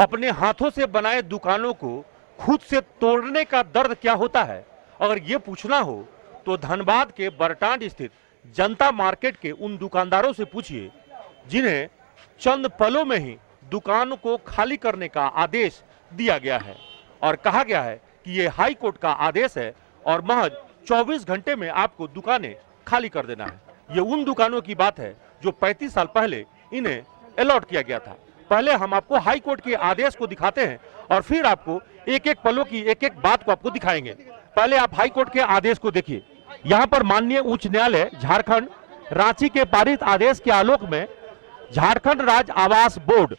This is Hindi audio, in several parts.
अपने हाथों से बनाए दुकानों को खुद से तोड़ने का दर्द क्या होता है, अगर ये पूछना हो तो धनबाद के बरटांड स्थित जनता मार्केट के उन दुकानदारों से पूछिए जिन्हें चंद पलों में ही दुकान को खाली करने का आदेश दिया गया है और कहा गया है कि ये हाई कोर्ट का आदेश है और महज 24 घंटे में आपको दुकानें खाली कर देना है। ये उन दुकानों की बात है जो 35 साल पहले इन्हें अलॉट किया गया था। पहले हम आपको हाई कोर्ट के आदेश को दिखाते हैं और फिर आपको एक एक पलों की एक एक बात को आपको दिखाएंगे। पहले आप हाई कोर्ट के आदेश को देखिए। यहाँ पर माननीय उच्च न्यायालय झारखंड रांची के पारित आदेश के आलोक में झारखंड राज्य आवास बोर्ड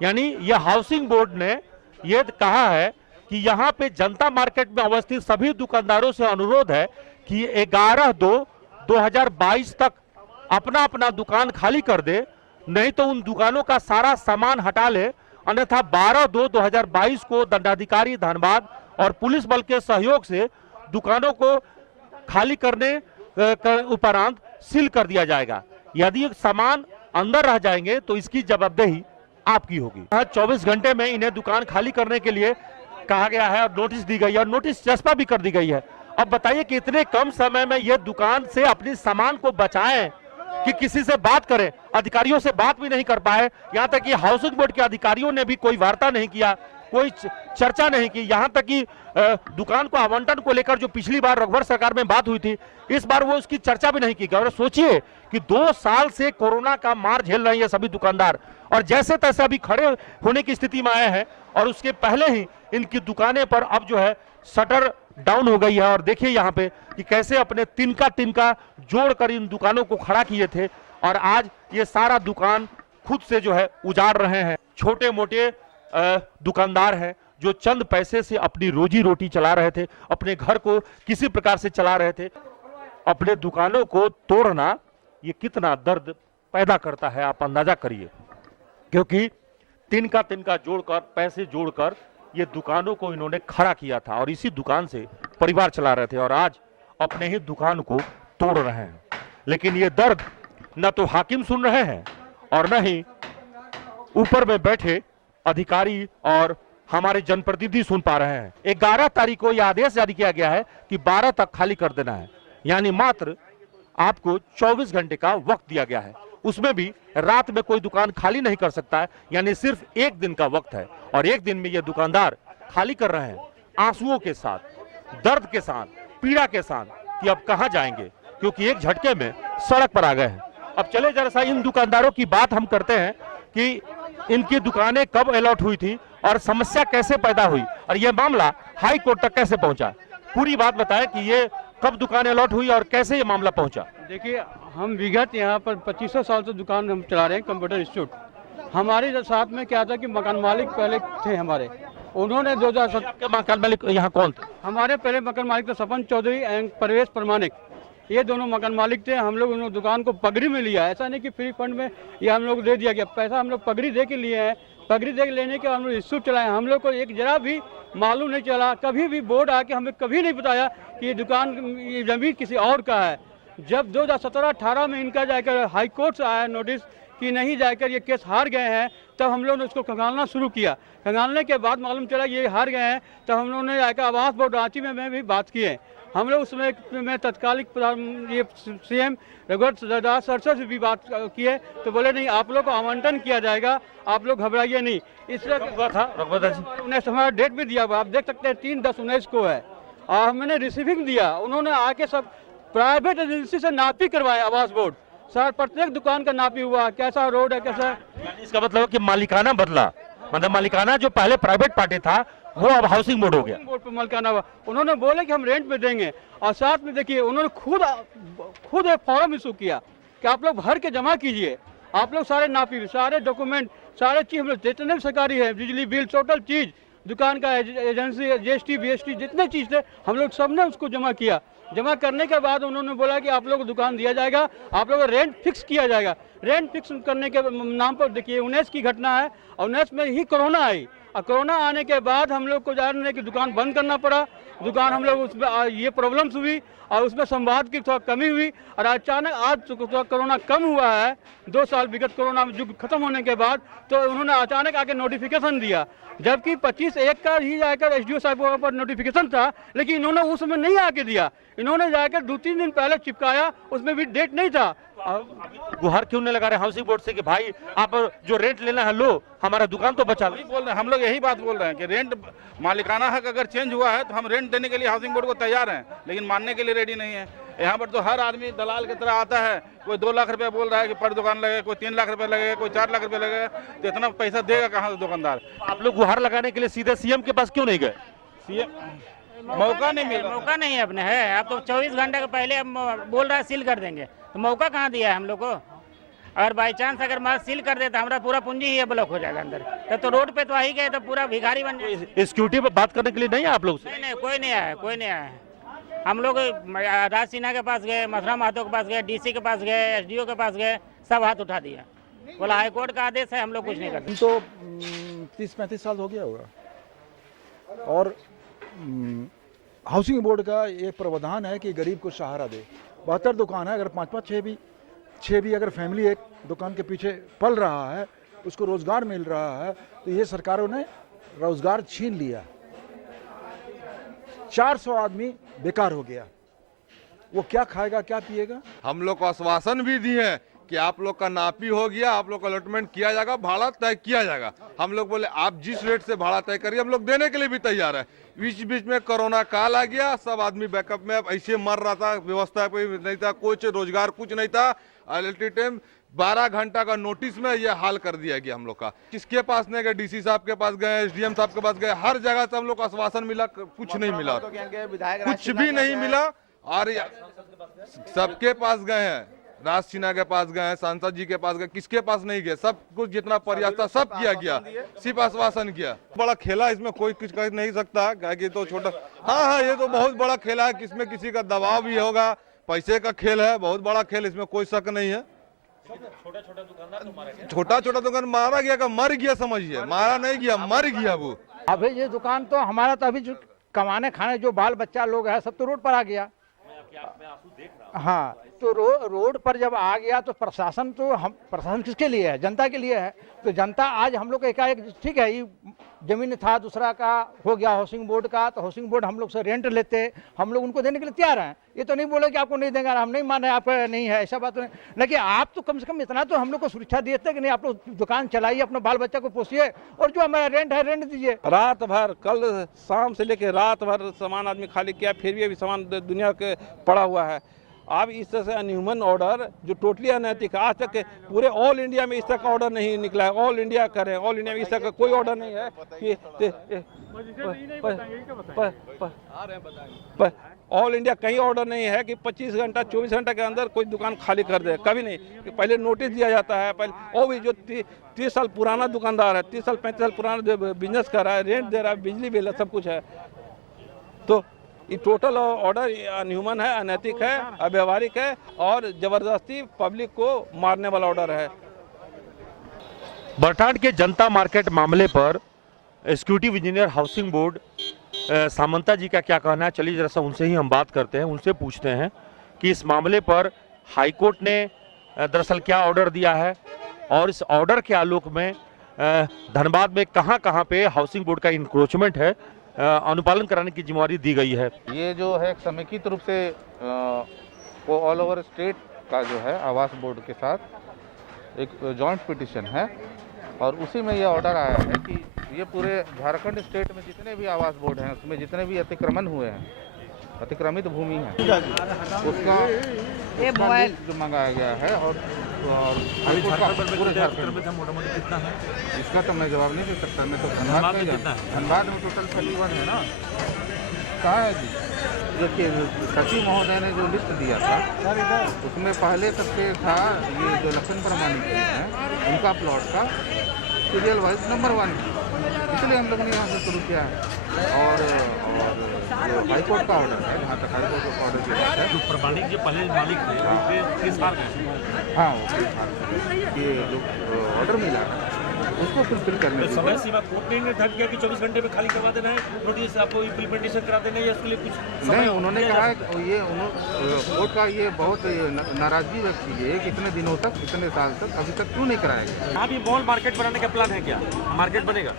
यानी यह हाउसिंग बोर्ड ने यह कहा है कि यहाँ पे जनता मार्केट में अवस्थित सभी दुकानदारों से अनुरोध है कि 11/2/2022 तक अपना अपना दुकान खाली कर दे, नहीं तो उन दुकानों का सारा सामान हटा ले, अन्यथा 12/2/2022 को दंडाधिकारी धनबाद और पुलिस बल के सहयोग से दुकानों को खाली करने उपरांत सील कर दिया जाएगा। यदि सामान अंदर रह जाएंगे तो इसकी जवाबदेही आपकी होगी। 24 घंटे में इन्हें दुकान खाली करने के लिए कहा गया है और नोटिस दी गई है और नोटिस चस्पा भी कर दी गई है। अब बताइए कि इतने कम समय में यह दुकान से अपनी सामान को बचाएं कि किसी से बात करें, अधिकारियों से बात भी नहीं कर पाए। यहाँ तक कि हाउसिंग बोर्ड के अधिकारियों ने भी कोई वार्ता नहीं किया, कोई चर्चा नहीं की। यहाँ तक कि दुकान को आवंटन को लेकर जो पिछली बार रघुवर सरकार में बात हुई थी, इस बार वो उसकी चर्चा भी नहीं की गई। और सोचिए कि 2 साल से कोरोना का मार झेल रहे हैं सभी दुकानदार और जैसे तैसे अभी खड़े होने की स्थिति में आए हैं और उसके पहले ही इनकी दुकानें पर अब जो है शटर डाउन हो गई है। और देखिए यहाँ पे कि कैसे अपने तिनका जोड़कर इन दुकानों को खड़ा किए थे और आज ये सारा दुकान खुद से जो है उजाड़ रहे हैं। छोटे मोटे दुकानदार हैं जो चंद पैसे से अपनी रोजी रोटी चला रहे थे, अपने घर को किसी प्रकार से चला रहे थे। अपने दुकानों को तोड़ना ये कितना दर्द पैदा करता है आप अंदाजा करिए, क्योंकि तिनका जोड़कर पैसे जोड़कर ये दुकानों को इन्होंने खड़ा किया था और इसी दुकान से परिवार चला रहे थे और आज अपने ही दुकान को तोड़ रहे हैं। लेकिन ये दर्द न तो हाकिम सुन रहे हैं और न ही ऊपर में बैठे अधिकारी और हमारे जनप्रतिनिधि सुन पा रहे हैं। 11 तारीख को यह आदेश जारी किया गया है कि 12 तक खाली कर देना है, यानी मात्र आपको 24 घंटे का वक्त दिया गया है। उसमें भी रात में कोई दुकान खाली नहीं कर सकता है, यानी सिर्फ 1 दिन का वक्त है और 1 दिन में ये दुकानदार खाली कर रहे हैं आंसुओं के साथ, दर्द के साथ, पीड़ा के साथ कि अब कहां जाएंगे, क्योंकि एक झटके में सड़क पर आ गए हैं। अब चले जरा सा इन दुकानदारों की बात हम करते हैं कि इनकी दुकानें कब अलॉट हुई थी और समस्या कैसे पैदा हुई और यह मामला हाई कोर्ट तक कैसे पहुंचा। पूरी बात बताएं कि ये कब दुकान अलॉट हुई और कैसे ये मामला पहुंचा। देखिए, हम विगत यहाँ पर 2500 साल से दुकान हम चला रहे हैं, कंप्यूटर इंस्टीट्यूट। हमारे साथ में क्या था कि मकान मालिक पहले थे हमारे, उन्होंने 2007 के मकान मालिक यहाँ कौन थे? हमारे पहले मकान मालिक थे सपन चौधरी एंड परवेश प्रमाणिक, ये दोनों मकान मालिक थे। हम लोग उन्होंने दुकान को पगड़ी में लिया, ऐसा नहीं कि फ्री फंड में ये हम लोग दे दिया गया, पैसा हम लोग पगड़ी दे के लिए हैं। पगड़ी दे के लेने के हम लोग इंस्टीट्यूट चलाए। हम लोग को एक जरा भी मालूम नहीं चला, कभी भी बोर्ड आके हमें कभी नहीं बताया कि ये दुकान, ये जमीन किसी और का है। जब 2017-18 में इनका जाकर हाई कोर्ट से आया नोटिस कि नहीं जाकर ये केस हार गए हैं, तब हम लोगों ने उसको खंगालना शुरू किया। खंगालने के बाद मालूम चला ये हार गए हैं, तब हम लोगों ने जाकर आवास बोर्ड रांची में भी बात की है। हम लोग उसमें मैं तत्कालिक ये सीएम रघुवर दास सर से भी बात की है, तो बोले नहीं, आप लोग को आवंटन किया जाएगा, आप लोग घबराइए नहीं। इसलिए हुआ था रघुवर दास जी, उन्हें हमारा डेट भी दिया हुआ, आप देख सकते हैं 3/10/19 को है और हमने रिसीविंग दिया। उन्होंने आके सब प्राइवेट एजेंसी से नापी करवाए, आवास बोर्ड सर प्रत्येक दुकान का नापी हुआ, कैसा रोड है कैसा। इसका मतलब कि मालिकाना बदला, मतलब मालिकाना जो पहले प्राइवेट पार्टी था वो अब हाउसिंग बोर्ड हो गया। बोर्ड पर मालिकाना हुआ। उन्होंने बोले कि हम रेंट पे देंगे और साथ में देखिए उन्होंने खुद एक फॉर्म इशू किया कि आप लोग भर के जमा कीजिए, आप लोग सारे नापी, सारे डॉक्यूमेंट, सारे चीज हम लोग जितने भी सरकारी है, बिजली बिल, टोटल चीज, दुकान का एजेंसी, जीएसटी बीएसटी जितने चीज थे हम लोग सबने उसको जमा किया। जमा करने के बाद उन्होंने बोला कि आप लोग को दुकान दिया जाएगा, आप लोग रेंट फिक्स किया जाएगा। रेंट फिक्स करने के नाम पर देखिए 19 की घटना है और 19 में ही कोरोना आई और कोरोना आने के बाद हम लोग को जानने की दुकान बंद करना पड़ा दुकान हम लोग उसमें ये प्रॉब्लम्स हुई और उसमें संवाद की थोड़ा कमी हुई और अचानक आज थोड़ा कोरोना कम हुआ है 2 साल विगत कोरोना युग खत्म होने के बाद, तो उन्होंने अचानक आके नोटिफिकेशन दिया, जबकि 25/1 का ही जाकर एसडीओ साहब पर नोटिफिकेशन था, लेकिन इन्होंने उस समय नहीं आके दिया, इन्होंने जाकर 2-3 दिन पहले चिपकाया, उसमें भी डेट नहीं था। गुहार क्यों नहीं लगा रहे हाउसिंग बोर्ड से कि भाई आप जो रेंट लेना है लो, हमारा दुकान तो बचा लो? वही बोल रहे हैं, हम लोग यही बात बोल रहे हैं कि रेंट मालिकाना हक अगर चेंज हुआ है तो हम रेंट देने के लिए हाउसिंग बोर्ड को तैयार हैं, लेकिन मानने के लिए रेडी नहीं है। यहाँ पर तो हर आदमी दलाल की तरह आता है, कोई 2 लाख रुपए बोल रहा है कि पर दुकान लगेगा, कोई 3 लाख रुपए लगेगा, कोई 4 लाख रुपए लगेगा, तो इतना पैसा देगा कहाँ से दुकानदार? आप लोग गुहार लगाने के लिए सीधे सीएम के पास क्यों नहीं गए? मौका नहीं मिल रहा। मौका नहीं है अपने है। आप तो 24 घंटे के पहले हम बोल रहा है सील कर देंगे, तो मौका कहाँ दिया है हम लोग को? अगर बाई चांस अगर माल सील कर देता हमारा पूरा पूंजी ही ब्लॉक हो जाएगा अंदर, तब तो रोड पे तो आ ही गए, तो पूरा भिखारी बन जाए। सिक्योरिटी पर बात करने के लिए नहीं है आप लोग से? नहीं, कोई नहीं आया, कोई नहीं आया। हम लोग राज सिन्हा के पास गए, मथुरा महतो के पास गए, डीसी के पास गए, एसडीओ के पास गए, सब हाथ उठा दिया, बोला हाईकोर्ट का आदेश है, हम लोग कुछ नहीं करते। तो 30-35 साल हो गया होगा। और हाउसिंग बोर्ड का एक प्रावधान है कि गरीब को सहारा दे। 72 दुकान है, अगर 5-5, 6 भी अगर फैमिली एक दुकान के पीछे पल रहा है, उसको रोजगार मिल रहा है, तो ये सरकारों ने रोजगार छीन लिया। 400 आदमी बेकार हो गया, वो क्या खाएगा क्या पिएगा? हम लोग को आश्वासन भी दिए हैं कि आप लोग का नापी हो गया, आप लोग का अलॉटमेंट किया जाएगा, भाड़ा तय किया जाएगा। हम लोग बोले आप जिस रेट से भाड़ा तय करिए, हम लोग देने के लिए भी तैयार है। बीच में कोरोना काल आ गया, सब आदमी बैकअप में ऐसे मर रहा था, व्यवस्था कोई नहीं था, कुछ रोजगार कुछ नहीं था। अल्टीमेटम 12 घंटा का नोटिस में ये हाल कर दिया गया हम लोग का। किसके पास नहीं गए, डीसी साहब के पास गए, एसडीएम साहब के पास गए, हर जगह से हम लोग को आश्वासन मिला, कुछ नहीं मिला, कुछ भी नहीं मिला। और सबके पास गए हैं, राज सिन्हा के पास गए, सांसद जी के पास गए, किसके पास नहीं गए? सब कुछ जितना प्रयास था सब किया गया, सिर्फ आश्वासन किया। बड़ा खेला, इसमें कोई कुछ कह नहीं सकता, क्या तो छोटा। हाँ, ये तो बहुत बड़ा खेला है, किसमें किसी का दबाव भी होगा, पैसे का खेल है, बहुत बड़ा खेल, इसमें कोई शक नहीं है। छोटा दुकान मारा गया का मर गया, समझिए, मारा नहीं गया, मर गया वो। अभी ये दुकान तो हमारा तो अभी जो कमाने खाने जो बाल बच्चा लोग है सब तो रोड पर आ गया। हाँ, तो रोड पर जब आ गया तो प्रशासन किसके लिए है? जनता के लिए है। तो जनता आज हम लोग एकाएक, ठीक है, ये जमीन था दूसरा का हो गया हाउसिंग बोर्ड का, तो हाउसिंग बोर्ड हम लोग से रेंट लेते, हम लोग उनको देने के लिए तैयार हैं। ये तो नहीं बोले कि आपको नहीं देंगे, हम नहीं मान रहे, आपका नहीं है, ऐसा बात नहीं। लेकिन आप तो कम से कम इतना तो हम लोग को सुरक्षा दिए थे कि नहीं, आप लोग दुकान चलाइए, अपने बाल बच्चा को पोसिए, और जो हमारा रेंट है रेंट दीजिए। रात भर, कल शाम से लेकर रात भर सामान आदमी खाली किया, फिर भी अभी सामान दुनिया के पड़ा हुआ है। अब इस तरह से अनह्यूमन ऑर्डर जो टोटली अनैतिक, आज तक पूरे ऑल इंडिया में इस तरह का ऑर्डर नहीं निकला है। ऑल इंडिया करें, ऑल इंडिया में इस तरह का कोई ऑर्डर नहीं है कि ऑल इंडिया कहीं ऑर्डर नहीं है कि 25 घंटा 24 घंटा के अंदर कोई दुकान खाली कर दे, कभी नहीं। कि पहले नोटिस दिया जाता है, पहले वो भी जो 30 साल पुराना दुकानदार है, 30 साल 35 साल पुराना बिजनेस कर रहा है, रेंट दे रहा है, बिजली बिल है, सब कुछ है, तो ये टोटल ऑर्डर अनह्यूमन है, अनैतिक है, अव्यवहारिक है और जबरदस्ती पब्लिक को मारने वाला ऑर्डर है। बरठान के जनता मार्केट मामले पर executive engineer housing board Samanta ji का क्या कहना है, चलिए जरा सा उनसे ही हम बात करते हैं, उनसे पूछते हैं कि इस मामले पर हाईकोर्ट ने दरअसल क्या ऑर्डर दिया है और इस ऑर्डर के आलोक में धनबाद में कहां पे हाउसिंग बोर्ड का इंक्रोचमेंट है, अनुपालन कराने की जिम्मेवारी दी गई है। ये जो है समेकित रूप से वो ऑल ओवर स्टेट का जो है आवास बोर्ड के साथ एक जॉइंट पिटिशन है और उसी में ये ऑर्डर आया है कि ये पूरे झारखंड स्टेट में जितने भी आवास बोर्ड हैं उसमें जितने भी अतिक्रमण हुए हैं, अतिक्रमित भूमि है, उसका जो मंगाया गया है और पूरे झारखंड में कितना है इसका तो मैं जवाब नहीं दे सकता। मैं तो धनबाद में टोटल 31 है ना, कहाँ है जी? देखिए सचिव महोदय ने जो लिस्ट दिया था उसमें पहले सबसे था ये जो लखन प्रमाणिक है उनका प्लॉट का सीरियल वाइज नंबर 1, इसलिए हम लोगों ने यहाँ से शुरू किया है। और जो हाईकोर्ट का ऑर्डर है, जहाँ तक हाईकोर्ट का ऑर्डर किया है, जो प्रमाणिक जो पहले मालिक थे, हाँ वो ये जो ऑर्डर मिला है उसको फुलफिल करने की समय सीमा कोर्ट ने निर्धारित किया कि 24 घंटे में खाली करवा देना है, नोटिस आपको इम्प्लीमेंटेशन करा देना है या उसके लिए कुछ नहीं, उन्होंने कहा है ये कोर्ट का ये बहुत नाराजगी व्यक्त की है कि इतने दिनों तक, इतने साल तक अभी तक क्यों नहीं कराया गया। अभी मॉल मार्केट बनाने का प्लान है क्या? मार्केट बनेगा,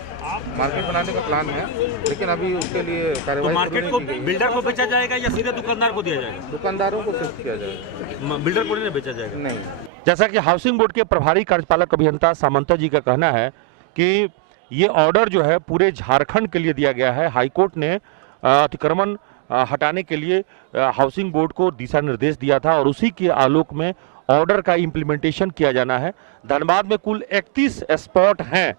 मार्केट बनाने का प्लान है, लेकिन अभी उसके लिए तो कार्रवाई मार्केट को बिल्डर को बेचा जाएगा या सीधे दुकानदार को दिया जाएगा? दुकानदारों को शिफ्ट किया जाएगा, बिल्डर को नहीं बेचा जाएगा। नहीं। जैसा कि हाउसिंग बोर्ड के प्रभारी कार्यपालक अभियंता सामंता जी का कहना है कि ये ऑर्डर जो है पूरे झारखंड के लिए दिया गया है। हाईकोर्ट ने अतिक्रमण हटाने के लिए हाउसिंग बोर्ड को दिशा निर्देश दिया था और उसी के आलोक में ऑर्डर का इम्प्लीमेंटेशन किया जाना है। धनबाद में कुल 31 स्पॉट हैं,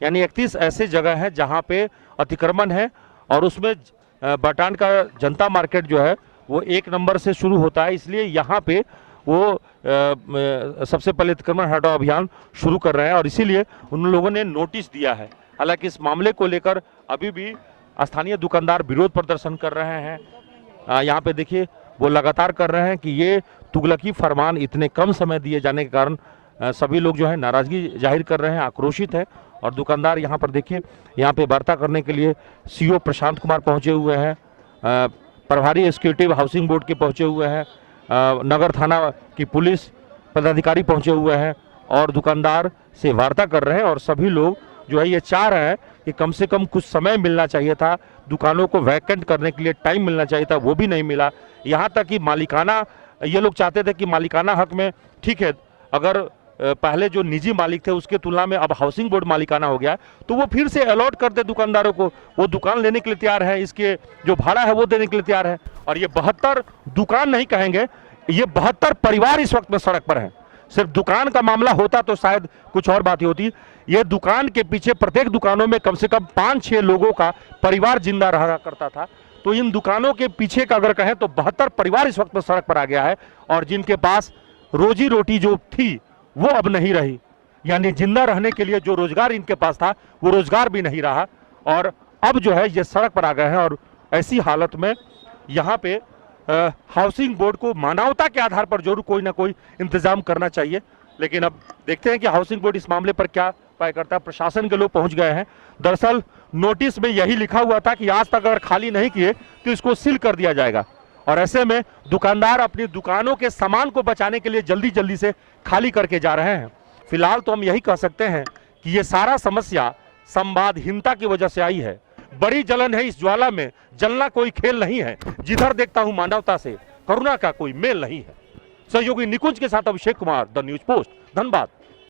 यानी 31 ऐसे जगह हैं जहां पे अतिक्रमण है और उसमें बटान का जनता मार्केट जो है वो 1 नंबर से शुरू होता है, इसलिए यहाँ पे वो सबसे पहले अतिक्रमण हटाओ अभियान शुरू कर रहे हैं और इसीलिए उन लोगों ने नोटिस दिया है। हालांकि इस मामले को लेकर अभी भी स्थानीय दुकानदार विरोध प्रदर्शन कर रहे हैं। यहाँ पे देखिए वो लगातार कर रहे हैं कि ये तुगलकी फरमान इतने कम समय दिए जाने के कारण सभी लोग जो है नाराजगी जाहिर कर रहे हैं, आक्रोशित है। और दुकानदार यहाँ पर देखिए, यहाँ पे वार्ता करने के लिए सीओ प्रशांत कुमार पहुँचे हुए हैं, प्रभारी एग्जीक्यूटिव हाउसिंग बोर्ड के पहुँचे हुए हैं, नगर थाना की पुलिस पदाधिकारी पहुँचे हुए हैं और दुकानदार से वार्ता कर रहे हैं। और सभी लोग जो है ये चाह रहे हैं कि कम से कम कुछ समय मिलना चाहिए था, दुकानों को वैकेंट करने के लिए टाइम मिलना चाहिए था, वो भी नहीं मिला। यहाँ तक कि मालिकाना, ये लोग चाहते थे कि मालिकाना हक में ठीक है, अगर पहले जो निजी मालिक थे उसके तुलना में अब हाउसिंग बोर्ड मालिकाना हो गया तो वो फिर से अलॉट कर दे दुकानदारों को, वो दुकान लेने के लिए तैयार है, इसके जो भाड़ा है वो देने के लिए तैयार है। और ये 72 दुकान नहीं कहेंगे, ये 72 परिवार इस वक्त में सड़क पर हैं। सिर्फ दुकान का मामला होता तो शायद कुछ और बात होती। ये दुकान के पीछे प्रत्येक दुकानों में कम से कम 5-6 लोगों का परिवार जिंदा रहा करता था। तो इन दुकानों के पीछे का अगर कहें तो 72 परिवार इस वक्त में सड़क पर आ गया है और जिनके पास रोजी रोटी जो थी वो अब नहीं रही, यानी जिंदा रहने के लिए जो रोजगार इनके पास था वो रोजगार भी नहीं रहा और अब जो है ये सड़क पर आ गए हैं। और ऐसी हालत में यहाँ पे हाउसिंग बोर्ड को मानवता के आधार पर जरूर कोई ना कोई इंतजाम करना चाहिए, लेकिन अब देखते हैं कि हाउसिंग बोर्ड इस मामले पर क्या उपाय करता है। प्रशासन के लोग पहुंच गए हैं। दरअसल नोटिस में यही लिखा हुआ था कि आज तक अगर खाली नहीं किए तो इसको सील कर दिया जाएगा और ऐसे में दुकानदार अपनी दुकानों के सामान को बचाने के लिए जल्दी जल्दी से खाली करके जा रहे हैं। फिलहाल तो हम यही कह सकते हैं कि ये सारा समस्या संवादहीनता की वजह से आई है। बड़ी जलन है इस ज्वाला में, जलना कोई खेल नहीं है। जिधर देखता हूं मानवता से करुणा का कोई मेल नहीं है। सहयोगी निकुंज के साथ Abhishek Kumar, the news post, Dhanbad.